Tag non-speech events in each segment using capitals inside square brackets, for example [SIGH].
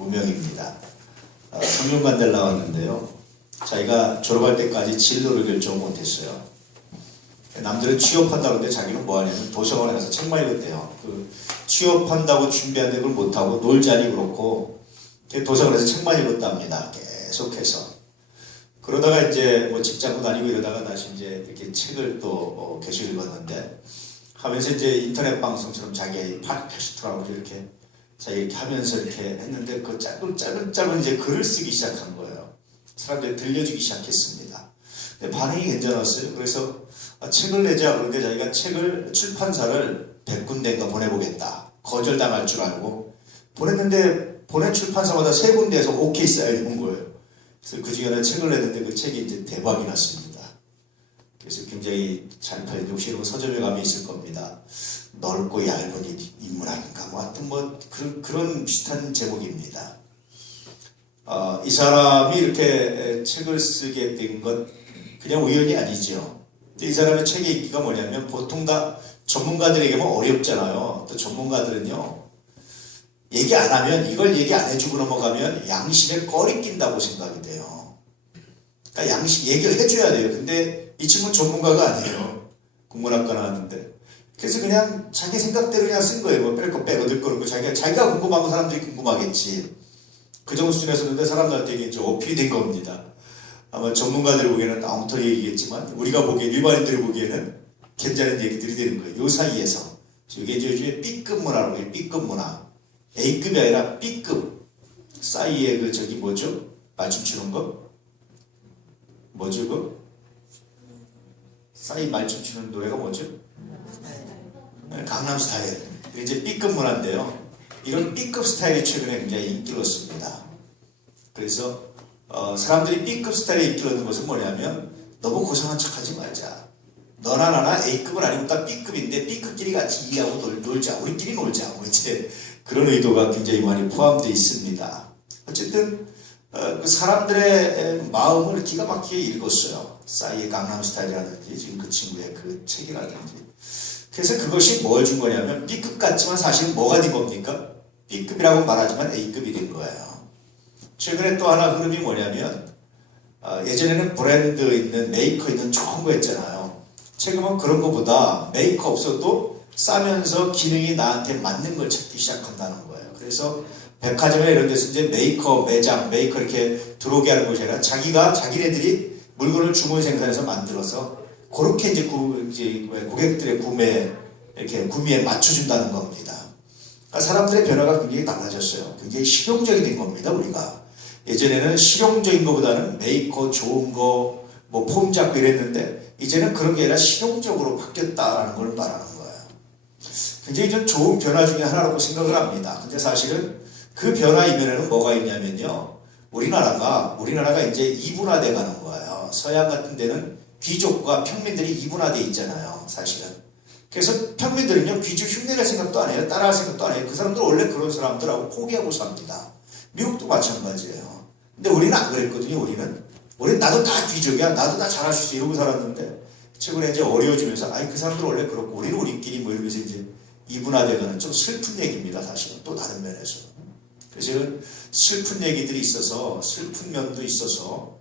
무명입니다. 어, 성균관대를 나왔는데요. 자기가 졸업할 때까지 진로를 결정 못했어요. 남들은 취업한다고 하는데 자기는 뭐 하냐면 도서관에 가서 책만 읽었대요. 그 취업한다고 준비하는데 그걸 못하고 놀자니 그렇고 도서관에서 책만 읽었답니다. 계속해서. 그러다가 이제 뭐 직장도 다니고 이러다가 다시 이제 이렇게 책을 또 어, 계속 읽었는데 하면서 이제 인터넷 방송처럼 자기 팟캐스트라고 이렇게 자기 이렇게 하면서 이렇게 했는데 그 짧은 짧은 짧은 이제 글을 쓰기 시작한 거예요. 사람들이 들려주기 시작했습니다. 근데 반응이 괜찮았어요. 그래서 아, 책을 내자 그런데 자기가 책을 출판사를 100군데인가 보내보겠다. 거절당할 줄 알고 보냈는데 보낸 출판사마다 세 군데에서 오케이 사인이 온 거예요. 그래서 그 중에 하나 책을 냈는데 그 책이 이제 대박이 났습니다. 그래서 굉장히 잘 팔린 혹시 이런 서점에 가면 있을 겁니다. 넓고 얇은 인문학인가 뭐 하여튼 뭐 그런, 그런 비슷한 제목입니다. 어, 이 사람이 이렇게 책을 쓰게 된건 그냥 우연이 아니죠. 이 사람의 책의 인기가 뭐냐면 보통 다 전문가들에게만 어렵잖아요. 또 전문가들은요. 얘기 안 하면 이걸 얘기 안 해주고 넘어가면 양심에 꺼리 낀다고 생각이 돼요. 그러니까 양심 얘기를 해줘야 돼요. 근데 이 친구는 전문가가 아니에요. 국문학과 나왔는데. 그래서 그냥 자기 생각대로 그냥 쓴 거예요. 뭐 뺄 거 빼고 넣을 거 자기가, 자기가 궁금한 거 사람들이 궁금하겠지. 그 정도 수준에서 는데 사람들한테 이게 좀 어필이 된 겁니다. 아마 전문가들 보기에는 엉터리 얘기겠지만 우리가 보기에 일반인들이 보기에는 괜찮은 얘기들이 되는 거예요. 요 사이에서. 이게 이제 요즘에 B급 문화라고 해요. B급 문화. A급이 아니라 B급 사이에 그 저기 뭐죠? 말춤 추는 거? 뭐죠 그? 사이 말춤 추는 노래가 뭐죠? 네, 강남 스타일. 이제 B급 문화인데요. 이런 B급 스타일이 최근에 굉장히 인기를 얻습니다. 그래서 어, 사람들이 B급 스타일에 인기를 얻는 것은 뭐냐면 너무 고상한 척하지 말자. 너나 나나 A급은 아니고 딱 B급인데 B급끼리 같이 일하고 놀, 놀자. 우리끼리 놀자. 뭐 이제 그런 의도가 굉장히 많이 포함되어 있습니다. 어쨌든 어, 그 사람들의 마음을 기가 막히게 읽었어요. 싸이의 강남 스타일이라든지 지금 그 친구의 그 책이라든지. 그래서 그것이 뭘 준 거냐면 B급 같지만 사실 뭐가 된 겁니까? B급이라고 말하지만 A급이 된 거예요. 최근에 또 하나 흐름이 뭐냐면 어, 예전에는 브랜드 있는 메이커 있는 좋은 거 있잖아요. 지금은 그런 것보다 메이커 없어도 싸면서 기능이 나한테 맞는 걸 찾기 시작한다는 거예요. 그래서 백화점에 이런 데서 이제 메이커 매장, 메이커 이렇게 들어오게 하는 것이 아니라 자기가 자기네들이 물건을 주문 생산해서 만들어서 그렇게 이제, 구, 이제 고객들의 구매 이렇게 구매에 맞춰준다는 겁니다. 그러니까 사람들의 변화가 굉장히 달라졌어요. 굉장히 실용적이 된 겁니다. 우리가 예전에는 실용적인 것보다는 메이커 좋은 거, 뭐 폼 잡고 이랬는데 이제는 그런 게 아니라 실용적으로 바뀌었다라는 걸 말하는 거예요. 굉장히 좀 좋은 변화 중에 하나라고 생각을 합니다. 근데 사실은 그 변화 이면에는 뭐가 있냐면요. 우리나라가 우리나라가 이제 이분화돼 가는 거예요. 서양 같은 데는 귀족과 평민들이 이분화돼 있잖아요. 사실은. 그래서 평민들은요 귀족 흉내낼 생각도 안 해요. 따라할 생각도 안 해요. 그 사람들 원래 그런 사람들하고 포기하고 삽니다. 미국도 마찬가지예요. 근데 우리는 안 그랬거든요. 우리는 우리는 나도 다 귀족이야. 나도 다 잘할 수 있어. 이러고 살았는데 최근에 이제 어려워지면서 아니 그 사람들 원래 그렇고 우리는 우리끼리 뭐 이러면서 이제 이분화되가는 좀 슬픈 얘기입니다. 사실은 또 다른 면에서. 그래서 슬픈 얘기들이 있어서 슬픈 면도 있어서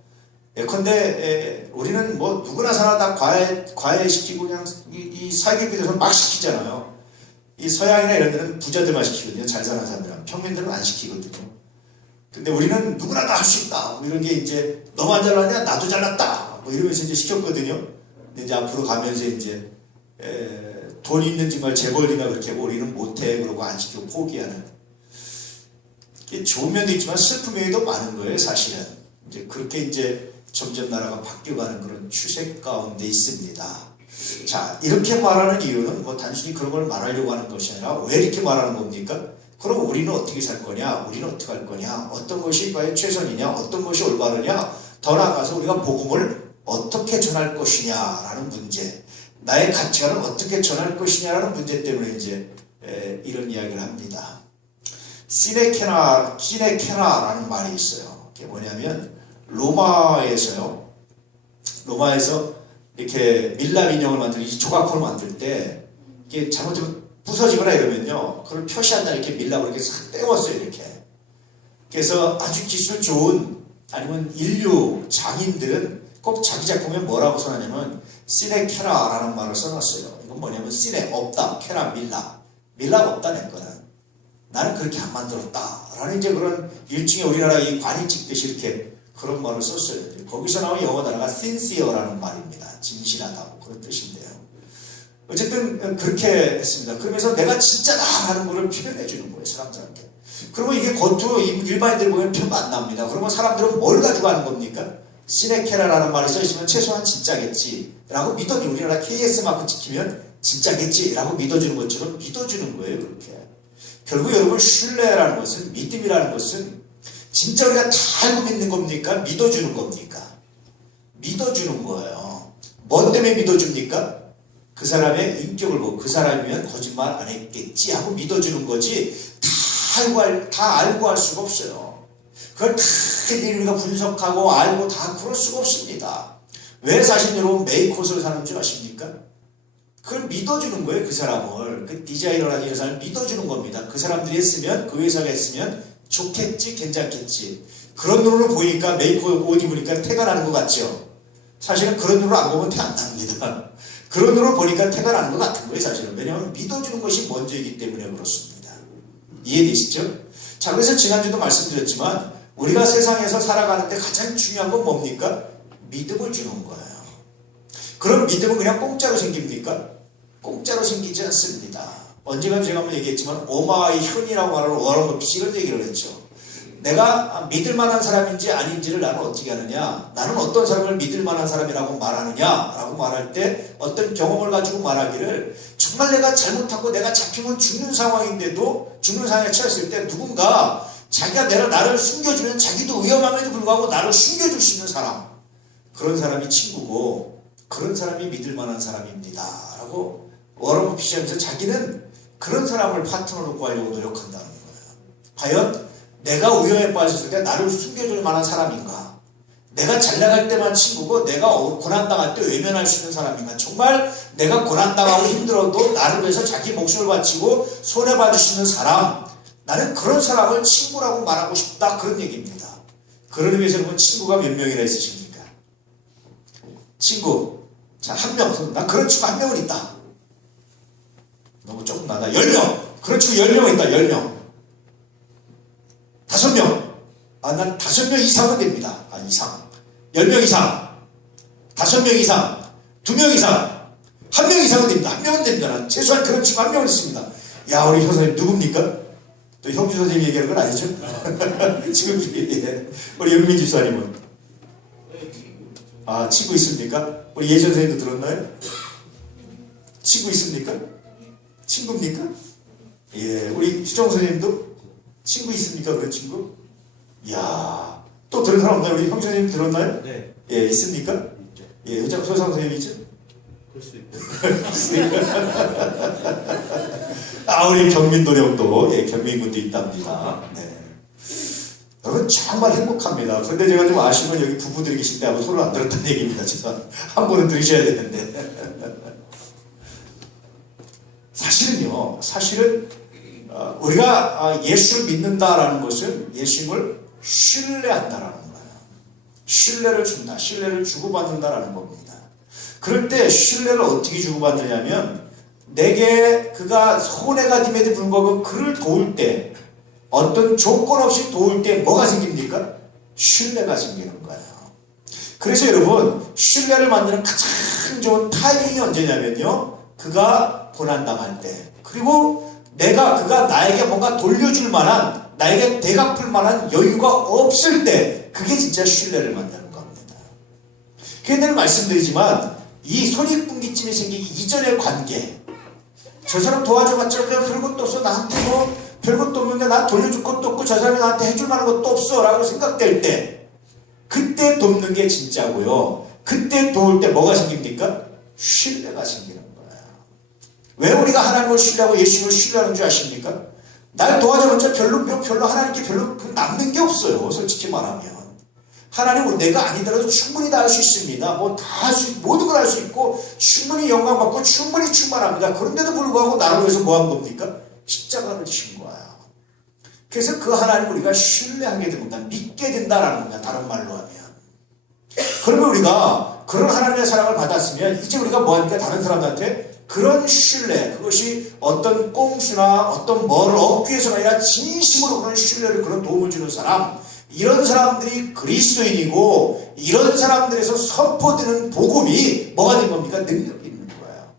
예컨대 우리는 뭐 누구나 사나 다 과외, 과외시키고 그냥 이, 이 사기 비대서 막 시키잖아요. 이 서양이나 이런 데는 부자들만 시키거든요. 잘 사는 사람들은. 평민들은 안 시키거든요. 근데 우리는 누구나 다 할 수 있다. 뭐 이런 게 이제 너만 잘났냐? 나도 잘났다. 뭐 이러면서 이제 시켰거든요. 근데 이제 앞으로 가면서 이제 에, 돈 있는 정말 재벌이나 그렇게 우리는 못해. 그러고 안 시키고 포기하는. 이게 좋은 면도 있지만 슬픈 면이 더 많은 거예요. 사실은. 이제 그렇게 이제 점점 나라가 바뀌어가는 그런 추세 가운데 있습니다. 자, 이렇게 말하는 이유는 뭐 단순히 그런 걸 말하려고 하는 것이 아니라 왜 이렇게 말하는 겁니까? 그럼 우리는 어떻게 살 거냐? 우리는 어떻게 할 거냐? 어떤 것이 과연 최선이냐? 어떤 것이 올바르냐? 더 나아가서 우리가 복음을 어떻게 전할 것이냐라는 문제, 나의 가치관을 어떻게 전할 것이냐라는 문제 때문에 이제 에, 이런 이야기를 합니다. 시네케나, 시네케나라는 말이 있어요. 그게 뭐냐면 로마에서요. 로마에서 이렇게 밀랍 인형을 만들기 조각호를 만들 때 이게 잘못하면 부서지거나 이러면요. 그걸 표시한다 이렇게 밀랍을 이렇게 싹 떼웠어요. 이렇게. 그래서 아주 기술 좋은 아니면 인류 장인들은 꼭 자기 작품에 뭐라고 써놨냐면 시네 케라라는 말을 써놨어요. 이건 뭐냐면 시네 없다 케라 밀라 밀라가 없다 내 거는 나는 그렇게 안 만들었다 라는 이제 그런 일종의 우리나라 이 관이 찍듯이 이렇게 그런 말을 썼어요. 거기서 나온 영어 단어가 sincere라는 말입니다. 진실하다고 그런 뜻인데요. 어쨌든 그렇게 했습니다. 그러면서 내가 진짜다 하는 것을 표현해 주는 거예요. 사람들한테. 그러면 이게 겉으로 일반인들 보면 표현 안 납니다. 그러면 사람들은 뭘 가지고 하는 겁니까? 시네케라라는 말이 써있으면 최소한 진짜겠지 라고 믿어니 우리나라 KS 마크 찍히면 진짜겠지 라고 믿어주는 것처럼 믿어주는 거예요. 그렇게. 결국 여러분 신뢰라는 것은 믿음이라는 것은 진짜 우리가 다 알고 믿는 겁니까? 믿어주는 겁니까? 믿어주는 거예요. 뭐 때문에 믿어줍니까? 그 사람의 인격을 보고 그 사람이면 거짓말 안 했겠지 하고 믿어주는 거지 다 알고, 할, 다 알고 할 수가 없어요. 그걸 다 우리가 분석하고 알고 다 그럴 수가 없습니다. 왜 사실 여러분 메이크업을 사는 줄 아십니까? 그걸 믿어주는 거예요, 그 사람을. 그 디자이너라는 회사를 믿어주는 겁니다. 그 사람들이 했으면, 그 회사가 했으면 좋겠지, 괜찮겠지. 그런 눈으로 보니까 메이크업 옷 입으니까 태가 나는 것 같죠? 사실은 그런 눈으로 안 보면 태 안 납니다. [LAUGHS] 그런 눈으로 보니까 태가 나는 것 같은 거예요, 사실은. 왜냐하면 믿어주는 것이 먼저이기 때문에 그렇습니다. 이해되시죠? 자, 그래서 지난주도 말씀드렸지만, 우리가 세상에서 살아가는데 가장 중요한 건 뭡니까? 믿음을 주는 거예요. 그런 믿음은 그냥 공짜로 생깁니까? 공짜로 생기지 않습니다. 언젠가 제가 한번 얘기했지만 오마이 현이라고 말하는 워런 버핏이 이런 얘기를 했죠. 내가 믿을 만한 사람인지 아닌지를 나는 어떻게 하느냐? 나는 어떤 사람을 믿을 만한 사람이라고 말하느냐? 라고 말할 때 어떤 경험을 가지고 말하기를 정말 내가 잘못하고 내가 잡히면 죽는 상황인데도 죽는 상황에 처했을 때 누군가 자기가 내가 나를 숨겨주면 자기도 위험함에도 불구하고 나를 숨겨줄 수 있는 사람 그런 사람이 친구고 그런 사람이 믿을 만한 사람입니다. 라고 워런 버핏이 하면서 자기는 그런 사람을 파트너로 구하려고 노력한다는 거예요. 과연 내가 위험에 빠졌을 때 나를 숨겨줄 만한 사람인가? 내가 잘 나갈 때만 친구고 내가 고난당할 때 외면할 수 있는 사람인가? 정말 내가 고난당하고 힘들어도 나를 위해서 자기 목숨을 바치고 수 있는 사람 나는 그런 사람을 친구라고 말하고 싶다 그런 얘기입니다. 그런 의미에서 보면 친구가 몇 명이나 있으십니까? 친구 자, 한 명. 나 그런 친구 한 명은 있다. 너무 조금 나다. 열 명. 그런 친구 열 명은 있다. 열 명. 다섯 명. 아, 난 다섯 명 이상은 됩니다. 아, 이상. 열명 이상. 다섯 명 이상. 두명 이상. 한명 이상은 됩니다. 한 명은 됩니다. 난 최소한 그런 친구 한 명은 있습니다. 야, 우리 형사님 누굽니까? 또 형주 선생님이 얘기하는 건 아니죠? [LAUGHS] 지금, 예. 우리 영민 집사님은? 아, 친구 있습니까? 우리 예전 선생님도 들었나요? 친구 있습니까? 친구입니까? 예, 우리 수정 선생님도 친구 있습니까? 그런 친구? 이야, 또 들은 사람 없나요? 우리 형 선생님 들었나요? 네. 예, 있습니까? 예, 여자 소상 선생님이죠? 그럴 수 있고. [LAUGHS] 아, 우리 경민도령도, 예, 경민군도 있답니다. 네. 여러분 정말 행복합니다. 그런데 제가 좀 아쉬운 여기 부부들이 계신데 아무 소리를 안 들었다는 얘기입니다. [LAUGHS] 진짜 한 번은 들으셔야 되는데. 사실은요, 사실은 어, 우리가 아, 예수를 믿는다라는 것은 예수님을 신뢰한다라는 거예요. 신뢰를 준다, 신뢰를 주고받는다라는 겁니다. 그럴 때 신뢰를 어떻게 주고받느냐면 내게 그가 손해가 됨에도 불구하고 그를 도울 때 어떤 조건 없이 도울 때 뭐가 생깁니까? 신뢰가 생기는 거예요. 그래서 여러분 신뢰를 만드는 가장 좋은 타이밍이 언제냐면요. 그가 고난당할 때 그리고 내가 그가 나에게 뭔가 돌려줄 만한 나에게 대갚을 만한 여유가 없을 때 그게 진짜 신뢰를 만드는 겁니다. 그래서 말씀드리지만 이 손익분기점이 생기기 이전의 관계. 저 사람 도와줘봤자 그냥 별것도 없어. 나한테 뭐 별것도 없는데 나 돌려줄 것도 없고 저 사람이 나한테 해줄 만한 것도 없어. 라고 생각될 때 그때 돕는 게 진짜고요. 그때 도울 때 뭐가 생깁니까? 신뢰가 거예요 왜 우리가 하나님을 신뢰하고 예수님을 신뢰하는 줄 아십니까? 날 도와줘봤자 별로 별로 하나님께 별로 남는 게 없어요 솔직히 말하면 하나님은 내가 아니더라도 충분히 다 할 수 있습니다. 뭐 다 할 수, 모든 걸 할 수 있고, 충분히 영광받고, 충분히 충만합니다. 그런데도 불구하고 나를 위해서 뭐 한 겁니까? 십자가를 지신 거예요. 그래서 그 하나님을 우리가 신뢰하게 됩니다. 믿게 된다라는 겁니다. 다른 말로 하면. 그러면 우리가 그런 하나님의 사랑을 받았으면 이제 우리가 뭐합니까? 다른 사람들한테 그런 신뢰, 그것이 어떤 꼼수나 어떤 뭐를 얻기 위해서가 아니라 진심으로 그런 신뢰를 그런 도움을 주는 사람, 이런 사람들이 그리스도인이고 이런 사람들에서 선포되는 복음이 뭐가 된 겁니까? 능력이 있는 거예요.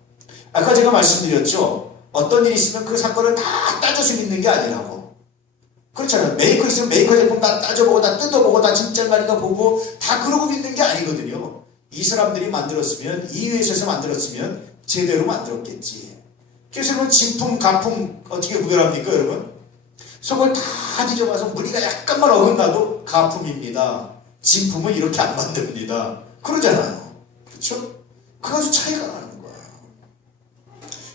아까 제가 말씀드렸죠. 어떤 일이 있으면 그 사건을 다 따져서 믿는 게 아니라고. 그렇잖아요. 메이커 있으면 메이커 제품 다 따져보고 다 뜯어보고 다 진짜인가 보고 다 그러고 믿는 게 아니거든요. 이 사람들이 만들었으면 이 회사에서 만들었으면 제대로 만들었겠지. 그래서 여러분 진품, 가품 어떻게 구별합니까 여러분? 속을 다 뒤져봐서 무늬가 약간만 어긋나도 가품입니다. 진품은 이렇게 안 만듭니다. 그러잖아요. 그렇죠? 그 아주 차이가 나는 거예요.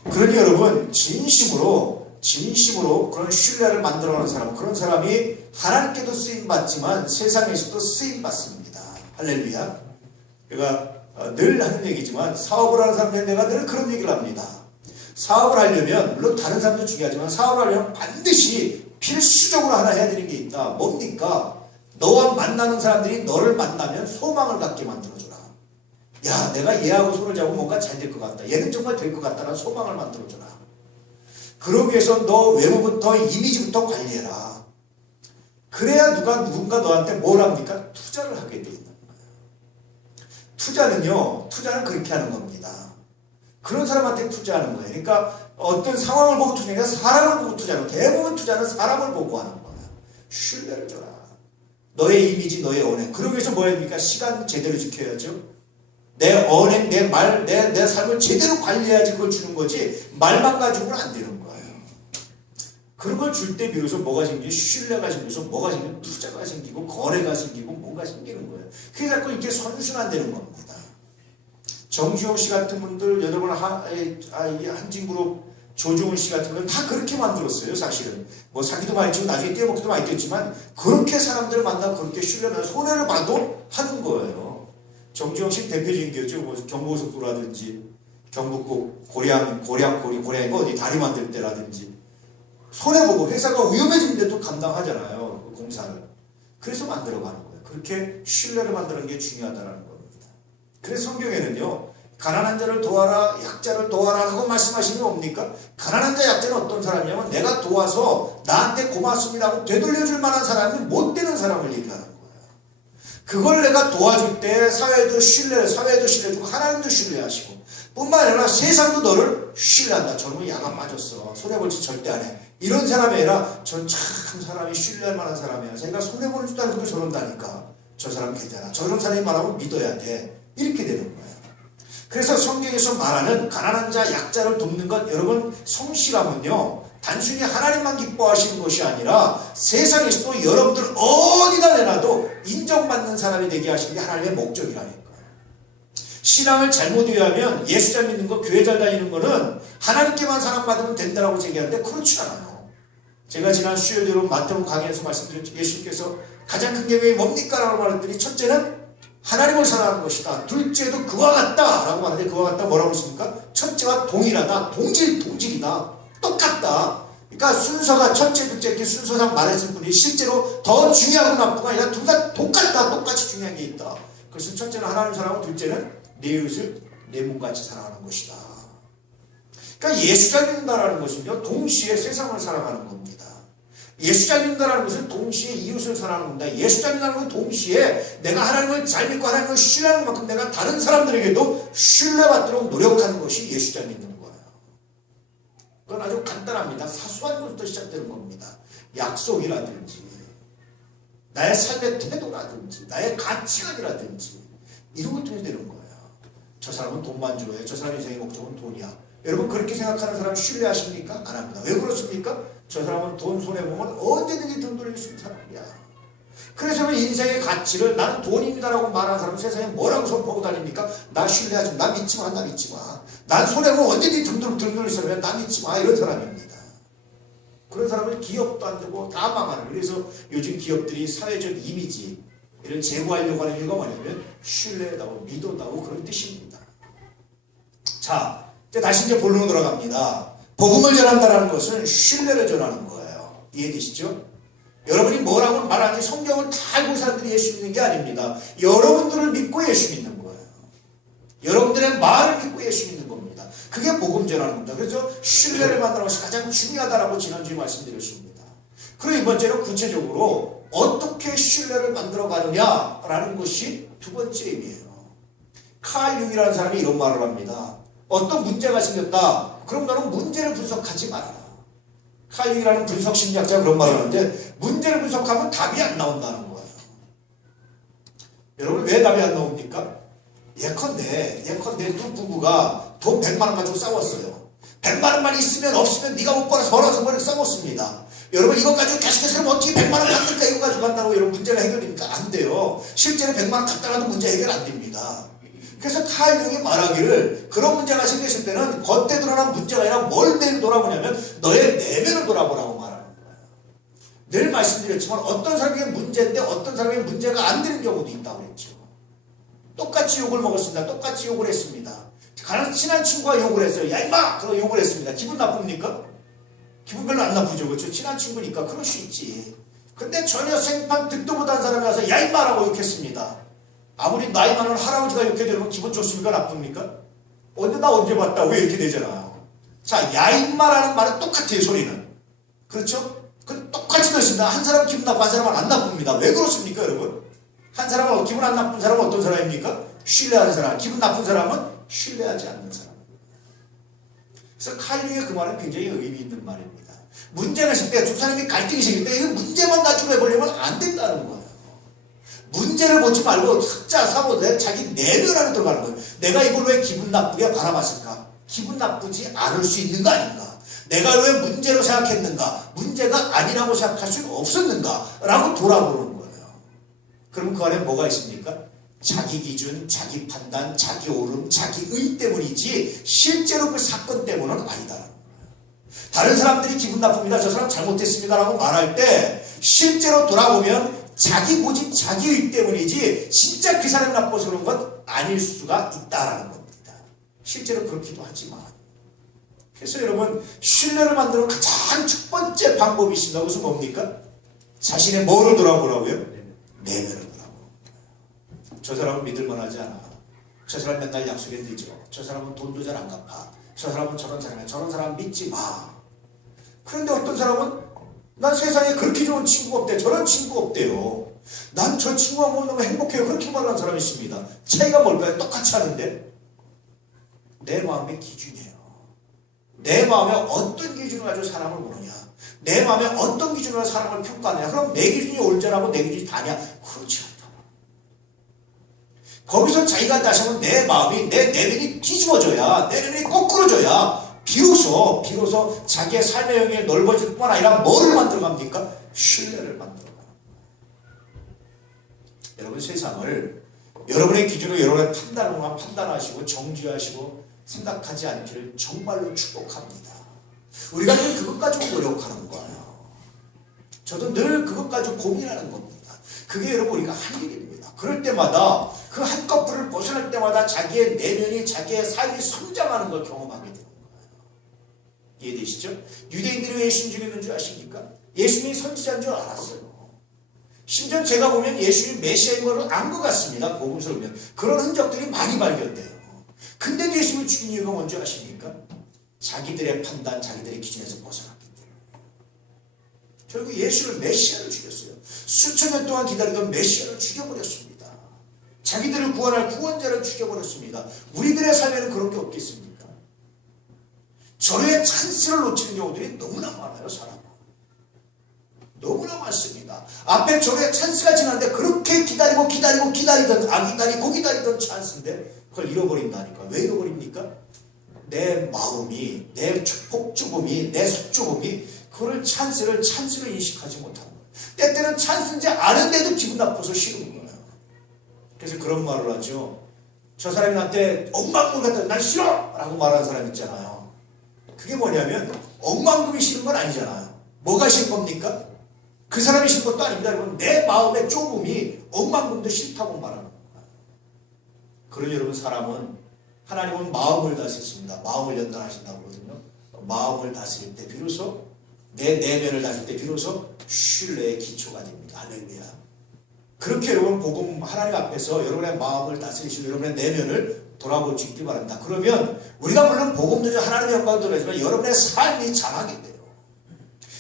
그러니 여러분 진심으로 진심으로 그런 신뢰를 만들어가는 사람 그런 사람이 하나님께도 쓰임 받지만 세상에서도 쓰임 받습니다. 할렐루야. 어, 늘 하는 얘기지만 사업을 하는 사람한테 내가 늘 그런 얘기를 합니다. 사업을 하려면 물론 다른 사람도 중요하지만 사업을 하려면 반드시 필수적으로 하나 해야 되는 게 있다. 뭡니까? 너와 만나는 사람들이 너를 만나면 소망을 갖게 만들어줘라. 야, 내가 얘하고 손을 잡고 뭔가 잘 될 것 같다. 얘는 정말 될 것 같다라는 소망을 만들어줘라. 그러기 위해서 너 외모부터 이미지부터 관리해라. 그래야 누가 누군가 너한테 뭘 합니까? 투자를 하게 돼. 투자는요, 투자는 그렇게 하는 겁니다. 그런 사람한테 투자하는 거예요. 그러니까 어떤 상황을 보고 투자하는 게 사람을 보고 투자하는 거예요. 대부분 투자는 사람을 보고 하는 거예요. 신뢰를 줘라. 너의 이미지, 너의 언행. 그러기 위해서 뭐 합니까? 시간 제대로 지켜야죠. 내 언행, 내 말, 내, 내 삶을 제대로 관리해야지 그걸 주는 거지 말만 가지고는 안 되는 거예요. 그런 걸 줄 때 비로소 뭐가 생기죠? 신뢰가 생겨서 뭐가 생기고 투자가 생기고 거래가 생기고 뭔가 생기는 거예요. 그게 자꾸 이렇게 선순환되는 겁니다. 정주영 씨 같은 분들 여러분 아, 이 한진그룹 조종훈 씨 같은 분들 다 그렇게 만들었어요 사실은. 뭐 사기도 많이 치고 나중에 떼어먹기도 많이 했지만 그렇게 사람들을 만나 그렇게 신뢰면 손해를 봐도 하는 거예요. 정주영 씨 대표적인 게죠. 뭐 경부고속도로라든지 경북고 고량 고량 고리 고량이 어디 다리 만들 때라든지. 손해보고 회사가 위험해지는데도 감당하잖아요 그 공사를. 그래서 만들어가는 거예요 그렇게 신뢰를 만드는 게 중요하다는 겁니다 그래서 성경에는요, 가난한 자를 도와라, 약자를 도와라 하고 말씀하시는 게 뭡니까? 가난한 자, 약자는 어떤 사람이냐면 내가 도와서 나한테 고맙습니다 하고 되돌려줄 만한 사람이 못 되는 사람을 얘기하는 거예요. 그걸 내가 도와줄 때 사회도 신뢰, 사회도 신뢰주고 하나님도 신뢰하시고 뿐만 아니라 세상도 너를 신뢰한다. 저놈은 야간 빠졌어. 손해볼지 절대 안 해. 이런 사람이 아니라 전참 사람이 신뢰할 만한 사람이야. 자기가 손해보는 줄도 알고 저런다니까. 저 사람 괜찮아. 저런 사람이 말하면 믿어야 돼. 이렇게 되는 거예요. 그래서 성경에서 말하는 가난한 자, 약자를 돕는 것, 여러분, 성실함은요, 단순히 하나님만 기뻐하시는 것이 아니라 세상에서도 여러분들 어디다 내놔도 인정받는 사람이 되게 하시는 게 하나님의 목적이라니까요. 신앙을 잘못 이해하면 예수 잘 믿는 거, 교회 잘 다니는 거는 하나님께만 사랑받으면 된다라고 얘기하는데 그렇지 않아요. 제가 지난 수요일 여러분 마태복음 강의에서 말씀드렸죠. 예수님께서 가장 큰 계명이 뭡니까? 라고 말했더니 첫째는 하나님을 사랑하는 것이다. 둘째도 그와 같다. 라고 하는데 그와 같다 뭐라고 했습니까? 첫째와 동일하다. 동질, 동질이다. 똑같다. 그러니까 순서가 첫째, 둘째 이렇게 순서상 말했을 뿐이 실제로 더 중요하고 나쁘가 아니라 둘 다 똑같다. 똑같이 중요한 게 있다. 그래서 첫째는 하나님 사랑하고 둘째는 내 이웃을 내 몸같이 사랑하는 것이다. 그러니까 예수 잘 믿는다라는 것은요, 동시에 세상을 사랑하는 겁니다. 예수 잘 믿는다는 것은 동시에 이웃을 사랑하는 겁니다. 예수 잘 믿는다는 것은 동시에 내가 하나님을 잘 믿고 하나님을 신뢰하는 만큼 내가 다른 사람들에게도 신뢰받도록 노력하는 것이 예수 잘 믿는 거예요. 그건 아주 간단합니다. 사소한 것부터 시작되는 겁니다. 약속이라든지, 나의 삶의 태도라든지, 나의 가치관이라든지, 이런 것 통해 되는 거예요. 저 사람은 돈만 좋아해. 저 사람 인생의 목적은 돈이야. 여러분 그렇게 생각하는 사람 신뢰하십니까? 안 합니다. 왜 그렇습니까? 저 사람은 돈 손해보면 언제든지 등 돌릴 수 있는 사람이야. 그래서 인생의 가치를 나는 돈입니다라고 말하는 사람은 세상에 뭐라고 선포하고 다닙니까? 나 신뢰하지 마. 나 믿지 마. 나 믿지 마. 난 손해보면 언제든지 등 돌릴 사람이야. 나 믿지 마. 이런 사람입니다. 그런 사람은 기업도 안 되고 다 망하는. 그래서 요즘 기업들이 사회적 이미지를 제고하려고 하는 이유가 뭐냐면 신뢰다고 믿어다고 그런 뜻입니다. 자, 이제 다시 이제 본론으로 돌아갑니다. 복음을 전한다는 것은 신뢰를 전하는 거예요. 이해되시죠? 여러분이 뭐라고 말하는지 성경을 다 알고 사람들이 예수 믿는 게 아닙니다. 여러분들을 믿고 예수 믿는 거예요. 여러분들의 말을 믿고 예수 믿는 겁니다. 그게 복음 전하는 겁니다. 그래서 신뢰를 만드는 것이 가장 중요하다라고 지난주에 말씀드렸습니다. 그리고 이번 주에는 구체적으로 어떻게 신뢰를 만들어 가느냐라는 것이 두 번째 의미예요. 칼 융이라는 사람이 이런 말을 합니다. 어떤 문제가 생겼다. 그럼 너는 문제를 분석하지 말아라. 칼 융이라는 분석 심리학자가 그런 말을 하는데 문제를 분석하면 답이 안 나온다는 거예요. 여러분 왜 답이 안 나옵니까? 예컨대 예컨대 두 부부가 돈 100만 원 가지고 싸웠어요. 100만 원만 있으면 없으면 네가 못 벌어서 벌어서 벌어 싸웠습니다. 여러분 이거 가지고 계속해서 어떻게 100만 원 받을까 이거 가지고 간다고 여러분 문제가 해결됩니까? 안 돼요. 실제로 100만 원 갖다가도 문제 해결 안 됩니다. 그래서 칼융이 말하기를 그런 문제가 생겼을 때는 겉에 드러난 문제가 아니라 뭘 내를 돌아보냐면 너의 내면을 돌아보라고 말하는 거예요. 늘 말씀드렸지만 어떤 사람에게 문제인데 어떤 사람에게 문제가 안 되는 경우도 있다고 그랬죠. 똑같이 욕을 먹었습니다. 똑같이 욕을 했습니다. 가장 친한 친구가 욕을 했어요. 야 임마! 그러 욕을 했습니다. 기분 나쁩니까? 기분 별로 안 나쁘죠. 그렇죠? 친한 친구니까 그럴 수 있지. 근데 전혀 생판 듣도 못한 사람이 와서 야 임마라고 욕했습니다. 아무리 나이 많은 할아버지가 욕해 되면 기분 좋습니까? 나쁩니까? 언제 나 언제 봤다 왜 이렇게 되잖아요. 자, 야 임마라는 말은 똑같아요. 소리는. 그렇죠? 그 똑같이 들습니다. 한 사람 기분 나쁜 한 사람은 안 나쁩니다. 왜 그렇습니까, 여러분? 한 사람은 기분 안 나쁜 사람은 어떤 사람입니까? 신뢰하는 사람. 기분 나쁜 사람은 신뢰하지 않는 사람. 그래서 칼륨의 그 말은 굉장히 의미 있는 말입니다. 문제가 있을 때두 사람이 갈등이 생길 때 이 문제만 가지고 해보려면 안 된다는 거예요. 문제를 보지 말고 흑자 사고 내 자기 내면 안에 들어가는 거예요. 내가 이걸 왜 기분 나쁘게 바라봤을까? 기분 나쁘지 않을 수 있는 거 아닌가? 내가 왜 문제로 생각했는가? 문제가 아니라고 생각할 수는 없었는가? 라고 돌아보는 거예요. 그럼 그 안에 뭐가 있습니까? 자기 기준, 자기 판단, 자기 오름, 자기 의 때문이지 실제로 그 사건 때문은 거예요. 다른 사람들이 기분 나쁩니다. 저 사람 잘못했습니다라고 말할 때 실제로 돌아보면 자기 고집, 자기 의 때문이지 진짜 그 사람이 나빠서 그런 건 아닐 수가 있다라는 겁니다. 실제로 그렇기도 하지만 그래서 여러분 신뢰를 만드는 가장 첫 번째 방법이 있습니다. 그것은 뭡니까? 자신의 뭐를 돌아보라고요? 내면을 거예요. 저 사람은 믿을만하지 않아. 저 사람 맨날 약속에 늦어. 저 사람은 돈도 잘 안 갚아. 저 사람은 저런 사람이야. 저런 사람 믿지 마. 그런데 어떤 사람은 난 세상에 그렇게 좋은 친구가 없대. 저런 친구가 없대요. 난 저 친구가 뭐 너무 행복해요. 그렇게 말하는 사람이 있습니다. 차이가 뭘까요? 똑같이 하는데 내 마음의 기준이에요. 내 마음에 어떤 기준을 가지고 사람을 보느냐. 내 마음에 어떤 기준으로 사람을 평가하느냐. 그럼 내 기준이 올전하고 내 기준이 다냐? 그렇지 않다. 거기서 자기가 다시 한번 내 마음이 내 내면이 뒤집어져야 내 내면이 거꾸로져야 비로소 비로소 자기의 삶의 영역이 넓어질 뿐만 아니라 뭐를 만들어갑니까? 신뢰를 만들어갑니다. 여러분 세상을 여러분의 기준으로 여러분의 판단으로만 판단하시고 정죄하시고 생각하지 않기를 정말로 축복합니다. 우리가 늘 그것 가지고 노력하는 거예요. 저도 늘 그것 가지고 고민하는 겁니다. 그게 여러분 우리가 할 일입니다. 그럴 때마다 그 한꺼풀을 벗어날 때마다 자기의 내면이 자기의 삶이 성장하는 걸 경험하게. 이해되시죠? 유대인들이 왜 예수님 죽였는 줄 아십니까? 예수님이 선지자인 줄 알았어요. 심지어 제가 보면 예수님이 메시아인 것을 안것 같습니다. 복음서를 보면. 그런 흔적들이 많이 발견돼요. 근데 예수님을 죽인 이유가 뭔지 아십니까? 자기들의 판단, 자기들의 기준에서 벗어났기 때문에. 결국 예수를 메시아를 죽였어요. 수천 년 동안 기다리던 메시아를 죽여버렸습니다. 자기들을 구원할 구원자를 죽여버렸습니다. 우리들의 삶에는 그런 게 없겠습니까? 절호의 찬스를 놓치는 경우들이 너무나 많아요, 사람은. 너무나 많습니다. 앞에 절호의 찬스가 지났는데 그렇게 기다리고 기다리고 기다리던, 아 기다리고 기다리던 찬스인데 그걸 잃어버린다니까. 왜 잃어버립니까? 내 마음이, 내 폭주범이, 내 속주범이 그걸 찬스를 찬스로 인식하지 못하는 거예요. 때때는 찬스인지 아는데도 기분 나빠서 싫은 거예요. 그래서 그런 말을 하죠. 저 사람이 나한테 억만금 갖다 난 싫어! 라고 말하는 사람 있잖아요. 그게 뭐냐면 억만금이 싫은 건 아니잖아요. 뭐가 싫은 겁니까? 그 사람이 싫은 것도 아닙니다. 여러분 내 마음의 좁음이 억만금도 싫다고 말하는 거예요. 그런 여러분 사람은 하나님은 마음을 다스리십니다. 마음을 연단하신다고 하거든요. 마음을 다스릴 때 비로소 내 내면을 다스릴 때 비로소 신뢰의 기초가 됩니다. 할렐루야. 그렇게 여러분 복음 하나님 앞에서 여러분의 마음을 다스리시고 여러분의 내면을 돌아볼 수 있길 바랍니다. 그러면 우리가 물론 복음 전에 하나님의 영광을 돌리지만 여러분의 삶이 자라게 돼요.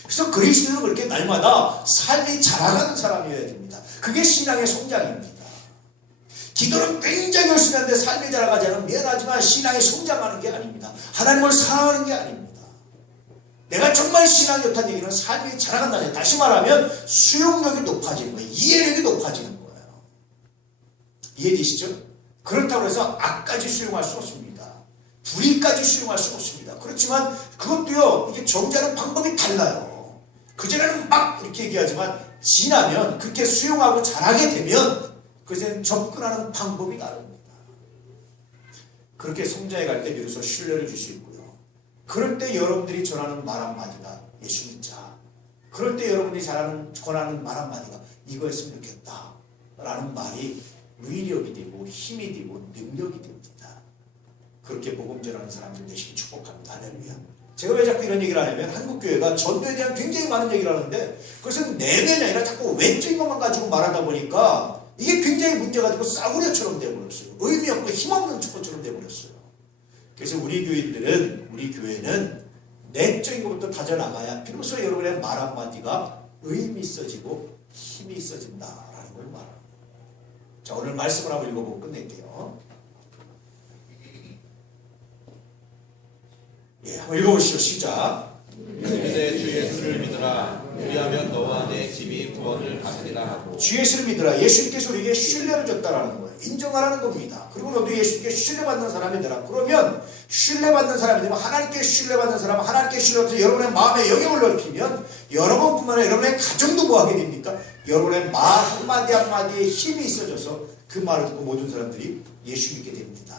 그래서 그리스도는 그렇게 날마다 삶이 자라가는 사람이어야 됩니다. 그게 신앙의 성장입니다. 기도는 굉장히 열심히 하는데 삶이 자라가지 않으면 미안하지만 신앙이 성장하는 게 아닙니다. 하나님을 사랑하는 게 아닙니다. 내가 정말 신앙이 좋다는 얘기는 삶이 자라간다는 얘기예요. 다시 말하면 수용력이 높아지는 거예요. 이해력이 높아지는 거예요. 이해되시죠? 그렇다고 해서 악까지 수용할 수 없습니다. 불의까지 수용할 수 없습니다. 그렇지만 그것도요, 이게 정자는 방법이 달라요. 그전에는 막 이렇게 얘기하지만 지나면 그렇게 수용하고 잘하게 되면 그것에 접근하는 방법이 다릅니다. 그렇게 성장해 갈 때 비로소 신뢰를 있고요. 그럴 때 여러분들이 전하는 말 한마디가 예수 믿자. 그럴 때 여러분들이 잘하는, 권하는 말 한마디가 이거였으면 좋겠다. 라는 말이 위력이 되고 힘이 되고 능력이 됩니다. 그렇게 복음 전하는 사람들 되시길 축복합니다. 할렐루야. 제가 왜 자꾸 이런 얘기를 하냐면 한국교회가 전도에 대한 굉장히 많은 얘기를 하는데 그것은 내면이 아니라 자꾸 외적인 것만 가지고 말하다 보니까 이게 굉장히 문제가 되고 싸구려처럼 되어버렸어요. 의미 없고 힘없는 것처럼 되어버렸어요. 그래서 우리 교인들은 우리 교회는 내적인 것부터 다져나가야 비로소 여러분의 말 한마디가 의미 있어지고 힘이 있어진다라는 걸 말합니다. 자 오늘 말씀을 한번 읽어보고 끝낼게요. 예, 한번 읽어보시죠. 시작. 이제 주 예수를 믿으라 우리하면 너와 내 집이 구원을 받으리라 주 예수를 믿으라. 예수님께서 우리에게 신뢰를 줬다라는 거예요. 인정하라는 겁니다. 그리고 너도 예수님께 신뢰받는 사람이 되라. 그러면 신뢰받는 사람이 되면 하나님께 신뢰받는 사람, 하나님께 신뢰받는 여러분의 마음의 영역을 넓히면 여러분뿐만 아니라 여러분의 가정도 뭐 하게 됩니까? 여러분의 말 한마디 한마디에 힘이 있어져서 그 말을 듣고 모든 사람들이 예수 믿게 됩니다.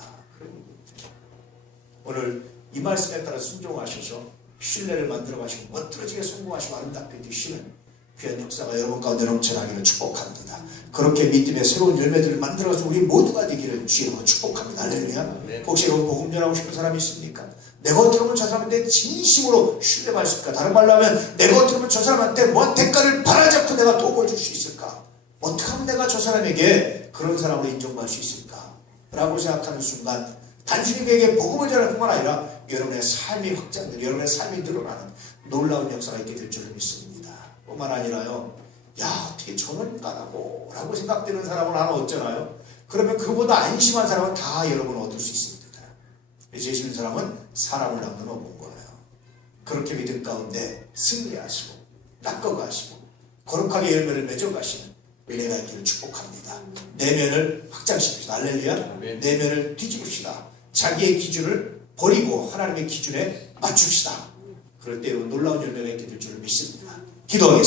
오늘 이 말씀에 따라 순종하셔서 신뢰를 만들어 가시고 멋들어지게 성공하시고 아름답게 되시는 귀한 역사가 여러분 가운데 넘쳐나기를 축복합니다. 그렇게 믿음의 새로운 열매들을 만들어서 우리 모두가 되기를 주님으로 축복합니다. 할렐루야. 네. 혹시 여러분 복음 전하고 싶은 사람이 있습니까? 내가 어떻게 하면 저 사람한테 진심으로 신뢰할 수 있을까? 다른 말로 하면 내가 어떻게 하면 저 사람한테 뭔 대가를 바라잡고 내가 도움을 줄 수 있을까? 어떻게 하면 내가 저 사람에게 그런 사람으로 인정받을 수 있을까? 라고 생각하는 순간 단순히 그에게 복음을 전할 뿐만 아니라 여러분의 삶이 확장되는 여러분의 삶이 늘어나는 놀라운 역사가 있게 될 줄을 믿습니다. 뿐만 아니라요. 야 어떻게 저는 까라고 라고 생각되는 사람은 하나 없잖아요. 그러면 그보다 안심한 사람은 다 여러분 얻을 수 있습니다. 그래서 예수 믿는 사람은 사람을 남는 없는 거예요. 그렇게 믿음 가운데 승리하시고 낚아가시고 거룩하게 열매를 맺어가시는 은혜가 있기를 축복합니다. 내면을 확장시킵시다. 할렐루야. 아멘. 내면을 뒤집읍시다. 자기의 기준을 버리고 하나님의 기준에 맞춥시다. 그럴 때 놀라운 열매가 있게 될 줄을 믿습니다. 기도하겠습니다.